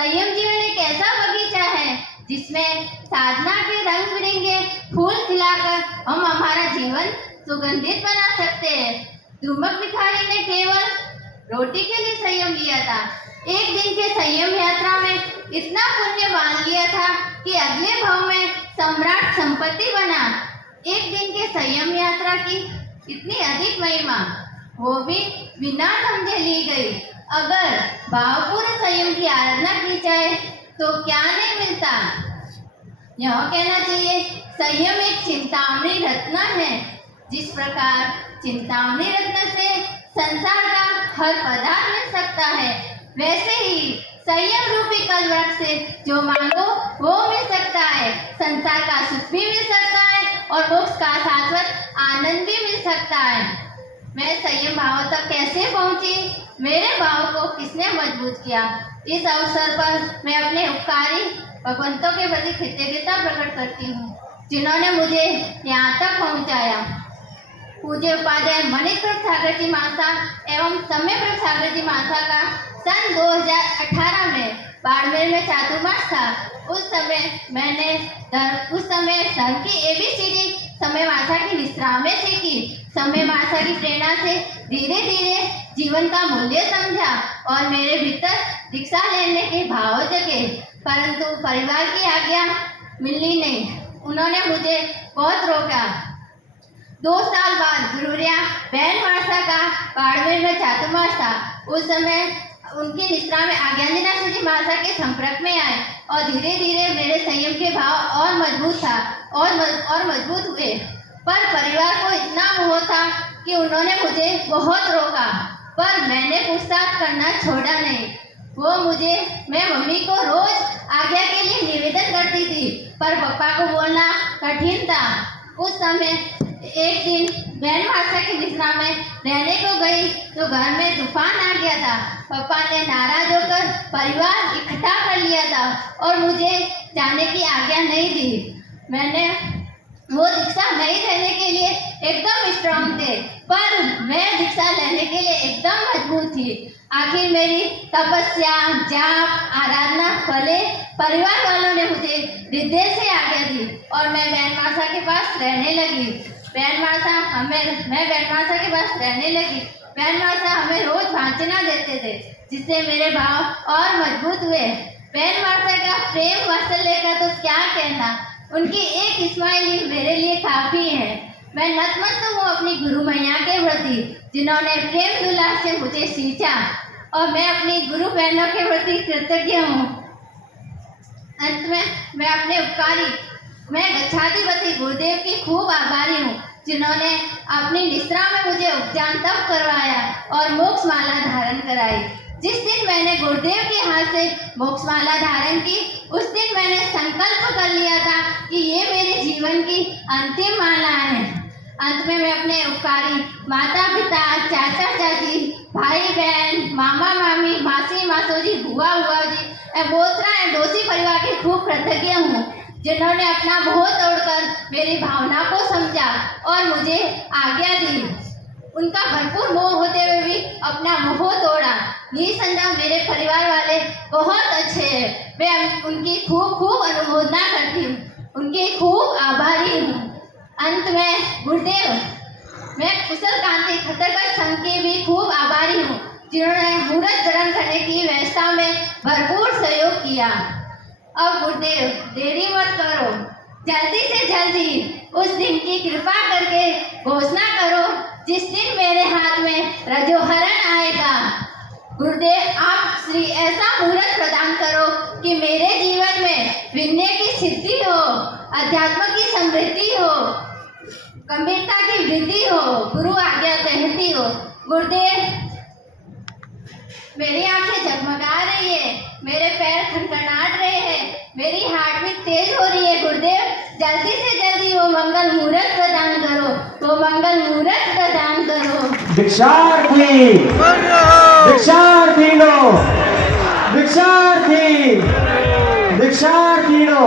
संयम जीवन एक ऐसा बगीचा है जिसमें साधना के रंग बिरंगे फूल खिलाकर हम हमारा जीवन सुगंधित बना सकते हैं। ध्रुमक भिखारी ने केवल रोटी के लिए संयम लिया था। एक दिन के संयम यात्रा में इतना पुण्य बांध लिया था कि अगले भाव में सम्राट संपत्ति बना। एक दिन के संयम यात्रा की इतनी अधिक महिमा वो भी बिना समझे ली गई। अगर भावपूर्ण संयम की आराधना की जाए तो क्या नहीं मिलता। यह कहना चाहिए, संयम एक चिंतामणि रत्न है। जिस प्रकार चिंतामणि रत्न से संसार का हर पदार्थ मिल सकता है, वैसे ही संयम रूपी कल वृक्ष से जो मांगो वो मिल सकता है। संसार का सुख भी मिल सकता है और मोक्ष का शाश्वत आनंद भी मिल सकता है। मैं संयम भाव तक कैसे पहुंची, मेरे भाव को किसने मजबूत किया, इस अवसर पर मैं अपने उपकारी भगवंतों के प्रति कृतज्ञता प्रकट करती हूँ, जिन्होंने मुझे यहाँ तक पहुँचाया। पूज्य उपाध्याय मणिक प्रभ सागर जी महाशा एवं समय प्रभ सागर जी महाशा का सन 2018 में बाड़मेर में चातुर्मास था। उस समय धर्म की एबीसीडी समय मासा की निष्ठा में सीखी। समय मासा की प्रेरणा से धीरे धीरे जीवन का मूल्य समझा और मेरे भीतर दीक्षा लेने के भाव जगे, परंतु परिवार की आज्ञा मिली नहीं। उन्होंने मुझे बहुत रोका। 2 साल बाद गुरुरिया बहन मासा का बाड़मेर में चातुर्मास था। उस समय उनकी निष्ठा में आज्ञानीनाथ जी मासा के संपर्क में आए और धीरे धीरे मेरे संयम के भाव और मजबूत था और मजबूत हुए। पर परिवार को इतना मोह था कि उन्होंने मुझे बहुत रोका, पर मैंने पूछताछ करना छोड़ा नहीं। मैं मम्मी को रोज आज्ञा के लिए निवेदन करती थी, पर पापा को बोलना कठिन था। उस समय एक दिन बहन मासा की निष्ठा में रहने को गई तो घर में तूफान आ गया था। पापा ने नाराज होकर परिवार इकट्ठा कर लिया था और मुझे जाने की आज्ञा नहीं दी। मैंने वो दीक्षा नहीं लेने के लिए एकदम स्ट्रांग थे, पर मैं दीक्षा लेने के लिए एकदम मजबूत थी। आखिर मेरी तपस्या, जाप, आराधना फले परिवार वालों ने मुझे हृदय से आज्ञा दी और मैं बहन मासा के पास रहने लगी। बहन मासा हमें रोज भांचना देते थे, जिससे मेरे भाव और मजबूत हुए। बहन मासा का प्रेम वात्सल्य का तो क्या कहना, उनकी एक स्माइल मेरे लिए काफी है। मैं नतमस्तक हूँ अपनी गुरु मैया के प्रति, जिन्होंने प्रेम दुलार से मुझे सींचा, और मैं अपनी गुरु बहनों के प्रति कृतज्ञ हूँ। अंत में मैं अपने मैं गच्छाधिपति गुरुदेव की खूब आभारी हूँ, जिन्होंने अपनी निष्ठा में मुझे उपचार तप करवाया और मोक्ष माला धारण कराई। जिस दिन मैंने गुरुदेव के हाथ से मोक्ष माला धारण की, उस दिन मैंने संकल्प कर लिया था कि ये मेरे जीवन की अंतिम माला है। अंत में मैं अपने उपकारी माता पिता, चाचा चाची, भाई बहन, मामा मामी, मासी मासोजी, बुआ बुआ जी, बोतरा डोसी परिवार के खूब कृतज्ञ हूँ, जिन्होंने अपना मोह तोड़कर मेरी भावना को समझा और मुझे आज्ञा दी। उनका भरपूर मोह होते हुए भी अपना मोह तोड़ा। निसंदेह मेरे परिवार वाले बहुत अच्छे हैं। मैं उनकी खूब अनुमोदना करती हूँ, उनकी खूब आभारी हूँ। अंत में गुरुदेव, मैं कुशल कांति खतरगढ़ संघ के भी खूब आभारी हूँ, जिन्होंने मुहूर्त ग्रहण करने की व्यवस्था में भरपूर सहयोग किया। अब गुरुदेव देरी मत करो, जल्दी से जल्दी उस दिन की कृपा करके घोषणा करो जिस दिन मेरे हाथ में रजोहरण आएगा। गुरुदेव आप श्री ऐसा मुहूर्त प्रदान करो कि मेरे जीवन में विनय की सिद्धि हो, अध्यात्म की समृद्धि हो, गंभीरता की वृद्धि हो, गुरु आज्ञा कहती हो। गुरुदेव, मेरी आंखें जगमगा रही है, मेरे पैर खनखनाट रहे हैं, मेरी हार्ट बीट तेज हो रही है। गुरुदेव जल्दी से जल्दी वो मंगल मुहूर्त प्रदान करो, वो मंगल मुहूर्त प्रदान करो। दीक्षार्थी लो, दीक्षार्थी लो।